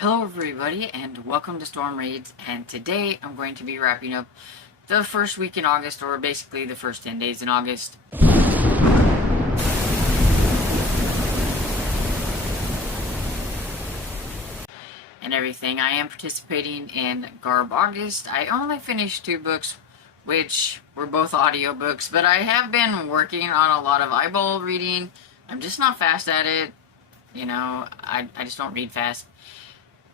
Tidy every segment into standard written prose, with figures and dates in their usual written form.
Hello everybody and welcome to Storm Reads, and today I'm going to be wrapping up the first week in August, or basically the first 10 days in August. And everything. I am participating in Garbaugust. I only finished 2 books, which were both audiobooks, but I have been working on a lot of eyeball reading. I'm just not fast at it. I just don't read fast.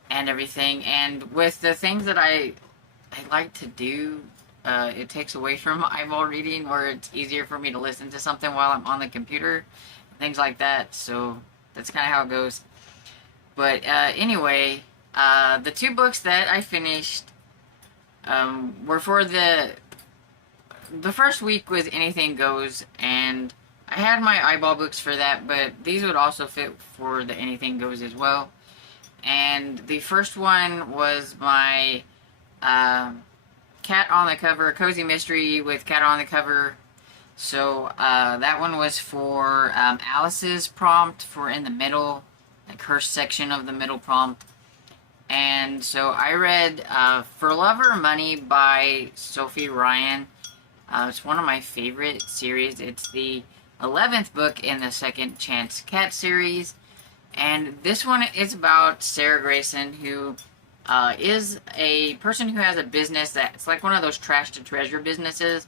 And everything, and with the things that I like to do, it takes away from eyeball reading, or it's easier for me to listen to something while I'm on the computer, things like that. So that's kind of how it goes. But anyway, the 2 books that I finished were for the first week was Anything Goes, and I had my eyeball books for that, but these would also fit for the Anything Goes as well. And the first one was my cat on the cover, cozy mystery with cat on the cover. So that one was for Alice's prompt for in the middle, like her section of the middle prompt. And so I read For Love or Money by Sophie Ryan. It's one of my favorite series. It's the 11th book in the Second Chance Cat series. And this one is about Sarah Grayson, who is a person who has a business that's like one of those trash to treasure businesses,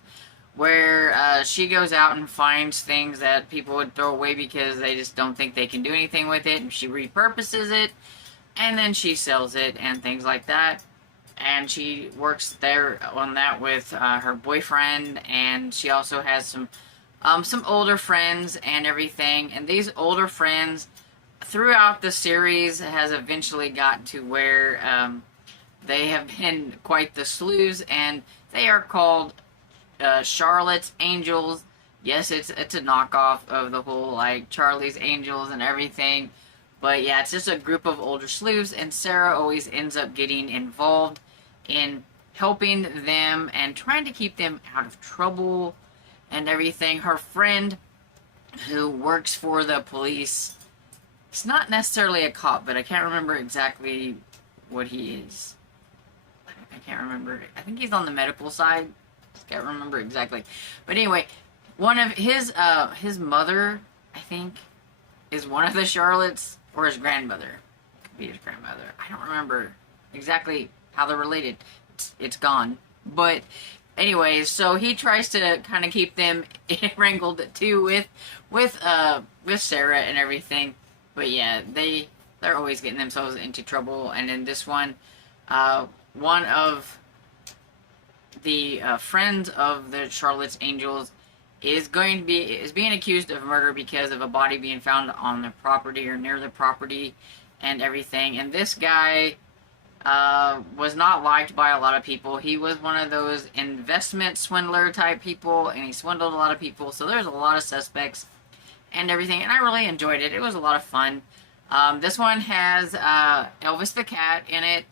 where she goes out and finds things that people would throw away because they just don't think they can do anything with it, and she repurposes it, and then she sells it and things like that. And she works there on that with her boyfriend, and she also has some older friends and everything. And these older friends throughout the series has eventually got to where they have been quite the sleuths, and they are called Charlotte's Angels. Yes, it's a knockoff of the whole like Charlie's Angels and everything, but yeah, it's just a group of older sleuths, and Sarah always ends up getting involved in helping them and trying to keep them out of trouble and everything. Her friend, who works for the police, it's not necessarily a cop, but I can't remember exactly what he is. I can't remember. I think he's on the medical side. Just can't remember exactly. But anyway, one of his mother, I think, is one of the Charlottes, or his grandmother. Could be his grandmother. I don't remember exactly how they're related. It's gone. But anyways, so he tries to kind of keep them wrangled too with Sarah and everything. But yeah, they're always getting themselves into trouble. And in this one, one of the friends of the Charlotte's Angels is being accused of murder because of a body being found on the property or near the property and everything. And this guy was not liked by a lot of people. He was one of those investment swindler type people, and he swindled a lot of people. So there's a lot of suspects and everything, and I really enjoyed it. It was a lot of fun. This one has Elvis the cat in it.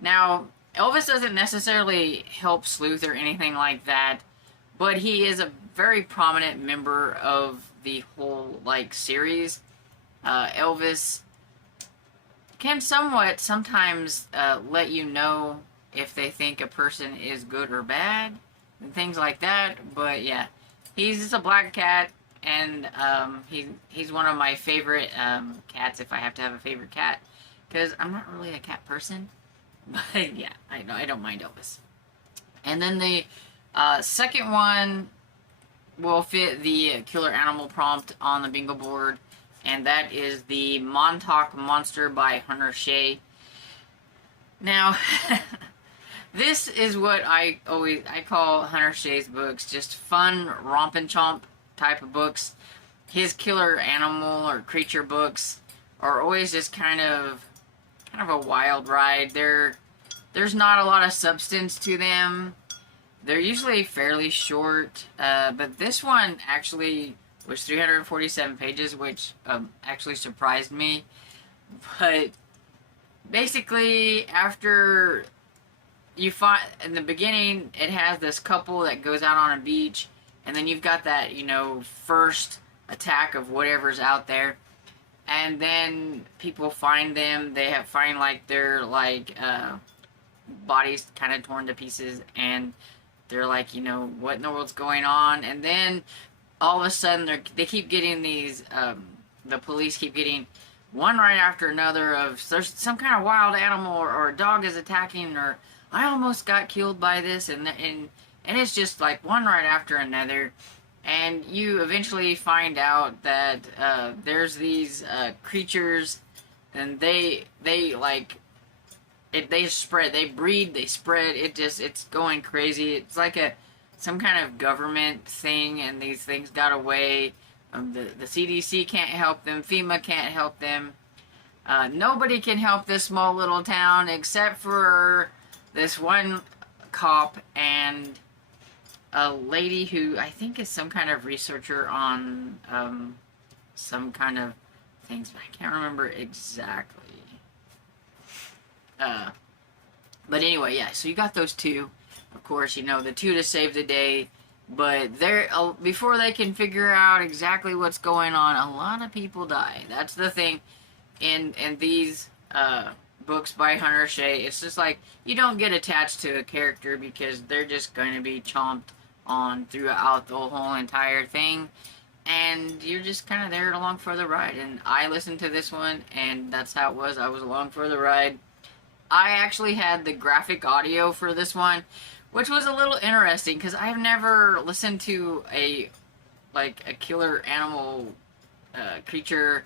Now, Elvis doesn't necessarily help sleuth or anything like that, but he is a very prominent member of the whole like series. Elvis can sometimes let you know if they think a person is good or bad and things like that. But yeah, he's just a black cat. And he's one of my favorite cats, if I have to have a favorite cat, because I'm not really a cat person. But yeah, I don't mind Elvis. And then the second one will fit the killer animal prompt on the bingo board, and that is the Montauk Monster by Hunter Shea. Now, this is what I call Hunter Shea's books, just fun romp and chomp type of books. His killer animal or creature books are always just kind of a wild ride. There's not a lot of substance to them. They're usually fairly short, but this one actually was 347 pages, which actually surprised me. But basically, after you find in the beginning, it has this couple that goes out on a beach. And then you've got that, first attack of whatever's out there. and then people find them. They find like their like bodies kind of torn to pieces, and they're like, you know, what in the world's going on? And then all of a sudden they keep getting these. The police keep getting one right after another of there's some kind of wild animal or a dog is attacking, or I almost got killed by this, and it's just like one right after another. And you eventually find out that there's these creatures, and they like they spread, they breed, they spread. It's going crazy. It's like some kind of government thing, and these things got away. The CDC can't help them. FEMA can't help them. Nobody can help this small little town except for this one cop and a lady who I think is some kind of researcher on some kind of things, but I can't remember exactly. But anyway, yeah, so you got those two. Of course, you know, the two to save the day. But before they can figure out exactly what's going on, a lot of people die. That's the thing in these books by Hunter Shea. It's just like, you don't get attached to a character because they're just going to be chomped on throughout the whole entire thing. And you're just kind of there along for the ride. And I listened to this one, and that's how it was. I was along for the ride. I actually had the graphic audio for this one, which was a little interesting because I've never listened to a killer animal creature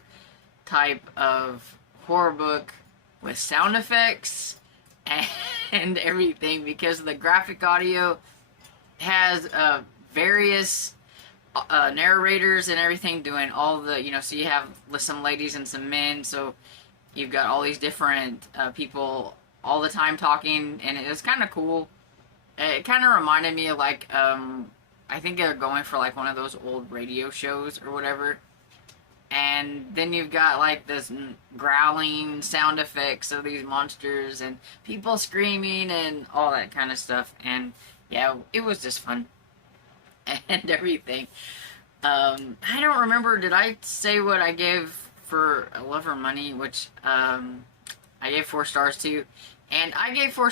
type of horror book with sound effects and everything, because the graphic audio has various narrators and everything doing all the, you know, so you have some ladies and some men, so you've got all these different people all the time talking, and it was kind of cool. It kind of reminded me of like, I think they're going for like one of those old radio shows or whatever. And then you've got like this growling sound effects of these monsters and people screaming and all that kind of stuff. And yeah, it was just fun and everything. I don't remember, did I say what I gave for Love or Money, which I gave 4 stars to, and I gave 4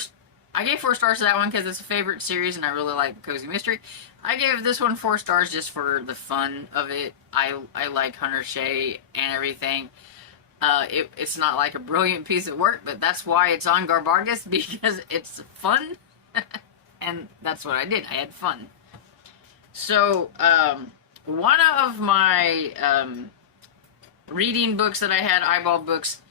stars to that one because it's a favorite series and I really like cozy mystery. I gave this one 4 stars just for the fun of it. I like Hunter Shea and everything. It's not like a brilliant piece of work, but that's why it's on Garbaugust, because it's fun. And that's what I did. I had fun. So, one of my reading books that I had, eyeball books,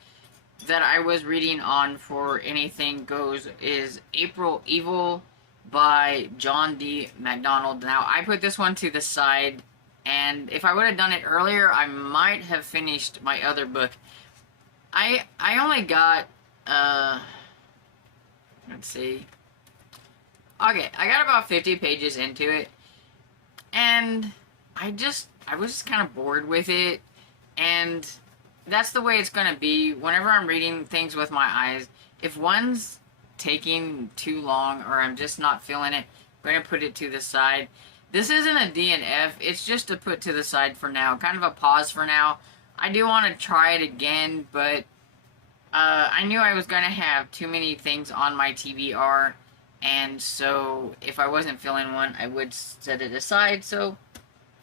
that I was reading on for Anything Goes is April Evil by John D. MacDonald. Now, I put this one to the side, and if I would have done it earlier, I might have finished my other book. I only got, let's see. Okay, I got about 50 pages into it, and I was just kind of bored with it, and that's the way it's going to be whenever I'm reading things with my eyes. If one's taking too long or I'm just not feeling it, I'm going to put it to the side. This isn't a DNF, it's just to put to the side for now, kind of a pause for now. I do want to try it again, but I knew I was going to have too many things on my TBR, and so if I wasn't feeling one, I would set it aside. So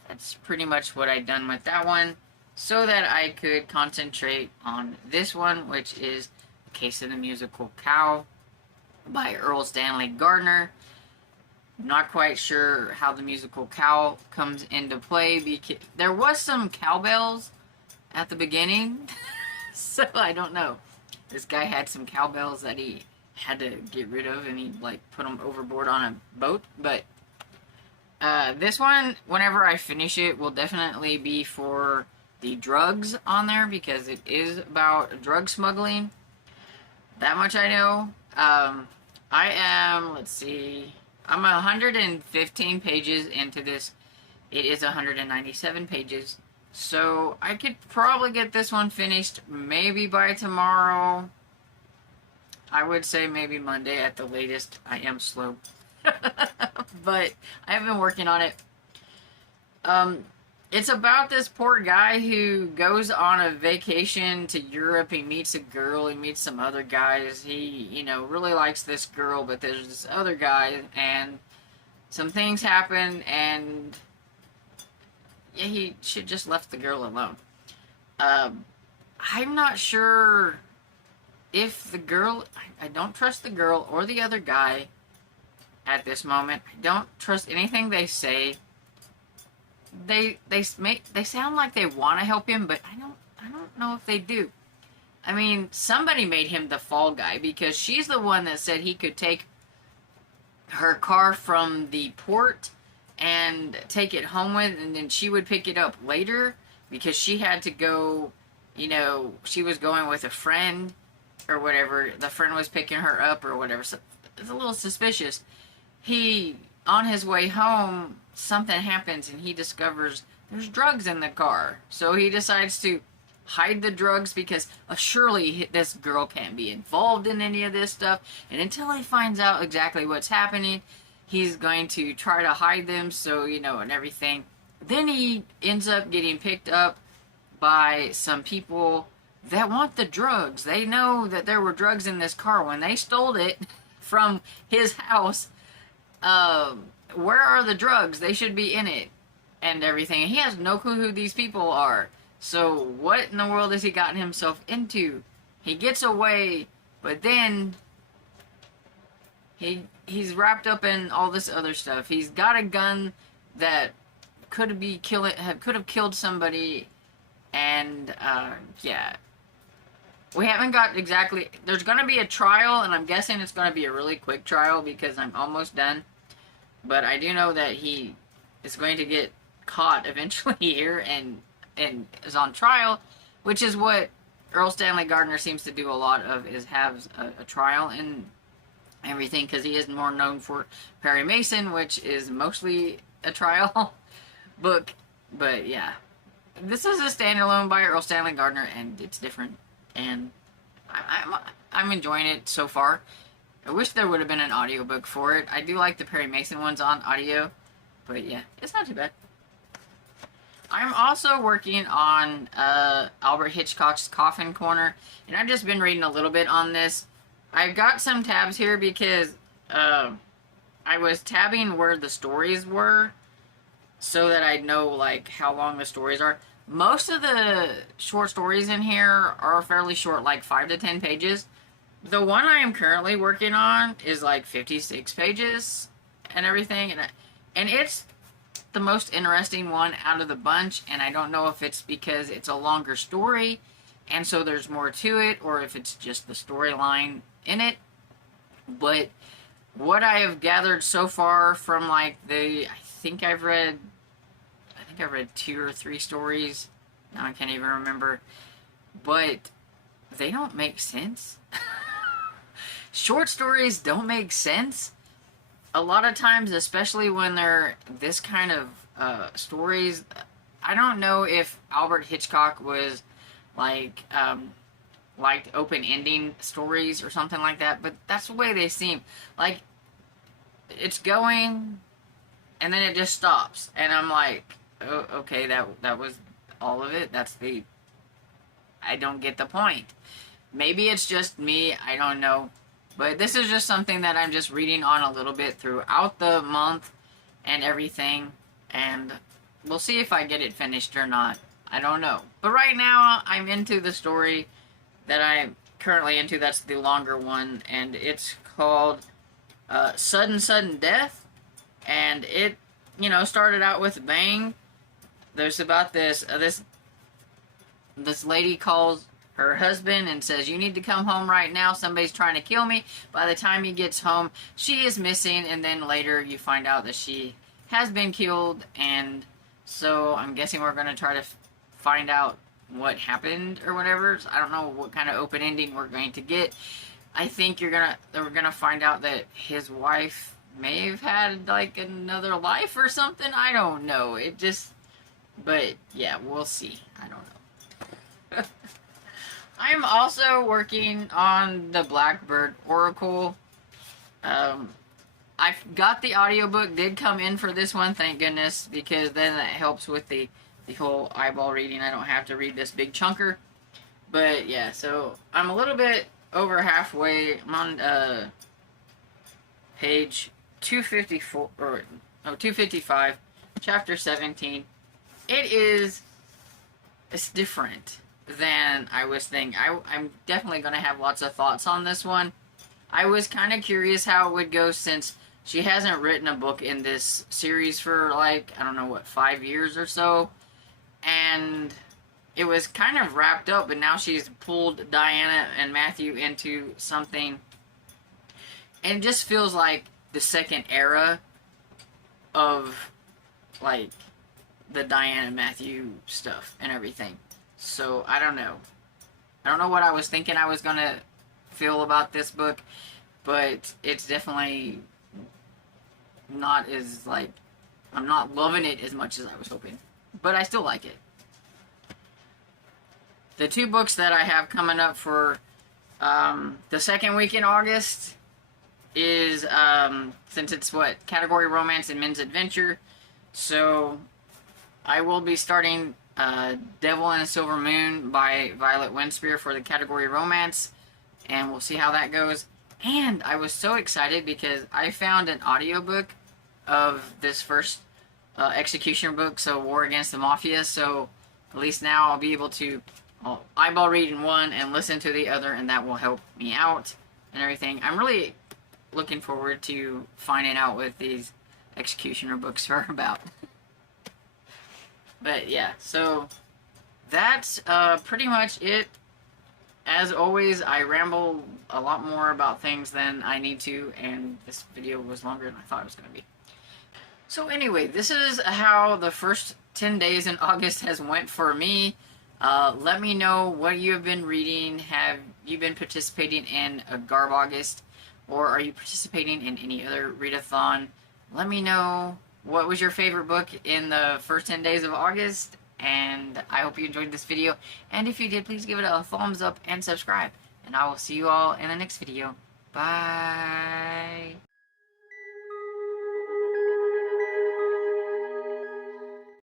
that's pretty much what I'd done with that one, so that I could concentrate on this one, which is The Case of the Musical Cow by Earl Stanley Gardner. I'm not quite sure how the musical cow comes into play, because there was some cowbells at the beginning, so I don't know. This guy had some cowbells that he had to get rid of, and he like put them overboard on a boat. But this one, whenever I finish it, will definitely be for the drugs on there, because it is about drug smuggling. That much I know. I am, let's see, I'm 115 pages into this. It is 197 pages. So I could probably get this one finished maybe by tomorrow. I would say maybe Monday at the latest. I am slow. But I have been working on it. It's about this poor guy who goes on a vacation to Europe. He meets a girl, he meets some other guys. He, really likes this girl, but there's this other guy, and some things happen, and yeah, he should just left the girl alone. Um, I'm not sure if the girl, I don't trust the girl or the other guy at this moment. I don't trust anything they say. They sound like they want to help him, but I don't know if they do. I mean, somebody made him the fall guy because she's the one that said he could take her car from the port and take it home with, and then she would pick it up later because she had to go, she was going with a friend or whatever. The friend was picking her up or whatever. So it's a little suspicious. On his way home, something happens and he discovers there's drugs in the car. So he decides to hide the drugs because surely this girl can't be involved in any of this stuff. And until he finds out exactly what's happening, he's going to try to hide them, so, and everything. Then he ends up getting picked up by some people that want the drugs. They know that there were drugs in this car when they stole it from his house. Where are the drugs? They should be in it and everything. And he has no clue who these people are. So what in the world has he gotten himself into? He gets away, but then he's wrapped up in all this other stuff. He's got a gun that could have killed somebody, and yeah. We haven't got exactly... There's going to be a trial, and I'm guessing it's going to be a really quick trial because I'm almost done. But I do know that he is going to get caught eventually here and is on trial, which is what Earl Stanley Gardner seems to do a lot of, is have a trial and everything, because he is more known for Perry Mason, which is mostly a trial book. But yeah, this is a standalone by Earl Stanley Gardner, and it's different. And I'm enjoying it so far. I wish there would have been an audiobook for it. I do like the Perry Mason ones on audio, but yeah, it's not too bad. I'm also working on Albert Hitchcock's Coffin Corner, and I've just been reading a little bit on this. I've got some tabs here because I was tabbing where the stories were so that I'd know like how long the stories are. Most of the short stories in here are fairly short, like 5 to 10 pages. The one I am currently working on is like 56 pages and everything, and it's the most interesting one out of the bunch, and I don't know if it's because it's a longer story and so there's more to it, or if it's just the storyline in it. But what I have gathered so far from like I think I've read 2 or 3 stories. Now I can't even remember. But they don't make sense. Short stories don't make sense. A lot of times, especially when they're this kind of stories, I don't know if Albert Hitchcock was like liked open-ending stories or something like that, but that's the way they seem. Like, it's going, and then it just stops, and I'm like, oh, okay, that was all of it. I don't get the point. Maybe it's just me, I don't know. But this is just something that I'm just reading on a little bit throughout the month and everything. And we'll see if I get it finished or not. I don't know. But right now, I'm into the story that I'm currently into. That's the longer one. And it's called Sudden Death. And it, started out with a bang. There's about this lady calls her husband and says, you need to come home right now, somebody's trying to kill me. By the time he gets home, she is missing, and then later you find out that she has been killed. And so I'm guessing we're going to try to find out what happened or whatever. So I don't know what kind of open ending we're going to get. I think we're gonna find out that his wife may have had like another life or something. I don't know. But yeah, we'll see. I don't know. I'm also working on the Blackbird Oracle. I got the audiobook, did come in for this one, thank goodness, because then that helps with the the whole eyeball reading. I don't have to read this big chunker. But yeah, so I'm a little bit over halfway. I'm on page 254, or no, 255, chapter 17. It's different than I was thinking. I'm definitely going to have lots of thoughts on this one. I was kind of curious how it would go, since she hasn't written a book in this series for, like, I don't know, what, 5 years or so. And it was kind of wrapped up, but now she's pulled Diana and Matthew into something. And it just feels like the second era of, like, the Diana and Matthew stuff and everything. So, I don't know. I don't know what I was thinking I was going to feel about this book, but it's definitely not as, like, I'm not loving it as much as I was hoping. But I still like it. The 2 books that I have coming up for the second week in August is, since it's category romance and men's adventure, so I will be starting Devil and a Silver Moon by Violet Winspear for the category romance, and we'll see how that goes. And I was so excited because I found an audiobook of this first executioner book, so War Against the Mafia, so at least now I'll be able to eyeball read in one and listen to the other, and that will help me out and everything. I'm really looking forward to finding out what these executioner books are about. But yeah, so that's pretty much it. As always, I ramble a lot more about things than I need to, and this video was longer than I thought it was going to be. So anyway, this is how the first 10 days in August has went for me. Let me know what you have been reading. Have you been participating in a Garbaugust, or are you participating in any other readathon? Let me know what was your favorite book in the first 10 days of August, and I hope you enjoyed this video. And if you did, please give it a thumbs up and subscribe. And I will see you all in the next video. Bye.